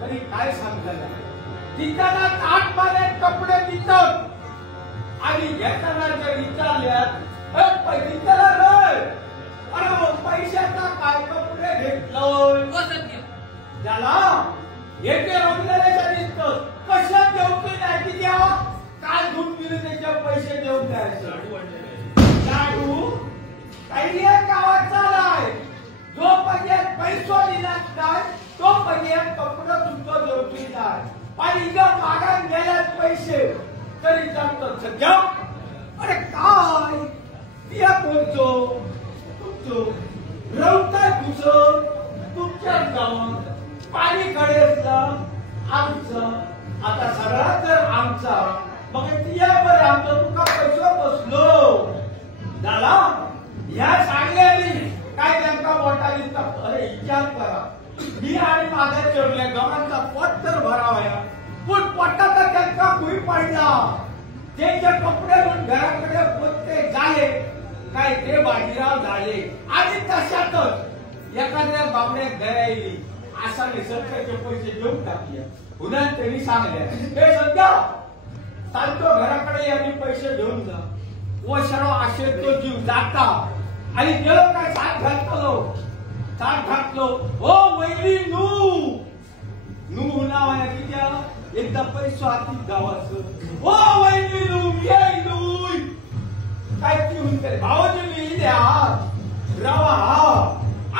तरी काय सांगताना तिच्याला ताट मारे कपडे देतात आणि घेताना जर विचारल्यात तिच्याला नाही अरे पैशाचा काय कपडे घेतलं त्याला येते रमलेल्या दिसतं कशा देऊ की नाही की द्या काय धुवून गेले त्याच्या पैसे देऊन द्यायचं लाडू काही गावाचा नाही जो पहिले पैसा दिला नाही तो पहिले कपडे तुमचं देवठी नाही आणि जर मागायला गेल्यात पैसे तरी जमतं सध्या अरे काय तिया बोलतो तुमचं रवताय तुझं तुमच्या गावात पाणी कडेसला आमचं आता सगळा तर आमचा मग तिया बरं आमचं तुका पैसा बसलो झाला ह्या सांगल्यानी काय त्यांना मोठा दिसतात अरे विचार करा मी आणि माझ्या चरल्या गावांचा पोट तर भरावा पण पोटाचा त्यांचा भुई पडला त्यांचे कपडे म्हणून घराकडे पोचते झाले काय ते बाजीराव झाले आणि तशातच एखाद्या बाबड्यात घरायली असा निसर्गाचे पैसे देऊन टाकले पुन्हा त्यांनी सांगले हे सध्या सांगतो घराकडे यांनी पैसे घेऊन जा व सर्व असे तो जीव जाता आणि गेलो काय साथ घातलो हो वैरी नू नावाया कित्या एकदा पैसो हाती गावाचं हो वैरी नू काय ती म्हणते भावाजी लिहिली द्या रवा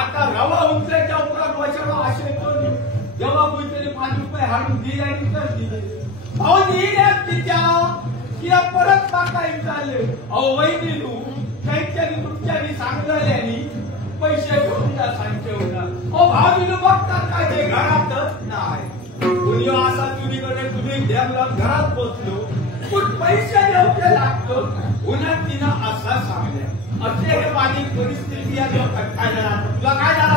आता रवा उंचल्याच्या उपरात वचन असे तो जेव्हा कोणीतरी 5 रुपये हाडून दिले आणि तर दिले भावाजी तिच्या तिला परत मागायला चालले अहो वैरी नू त्यांच्यानी तुमच्यानी सांगल्यानी पैसे घेऊन जा सांगते होता ओ भावीनं बघतात काय ते घरात नाही कुणी असा चुरीकडे तुम्ही घरात पोचलो पण पैसे देऊचे लागतो उन्हात तिनं असा सांगल्या असे हे माझी परिस्थिती आहे काय झाला तुला काय झाला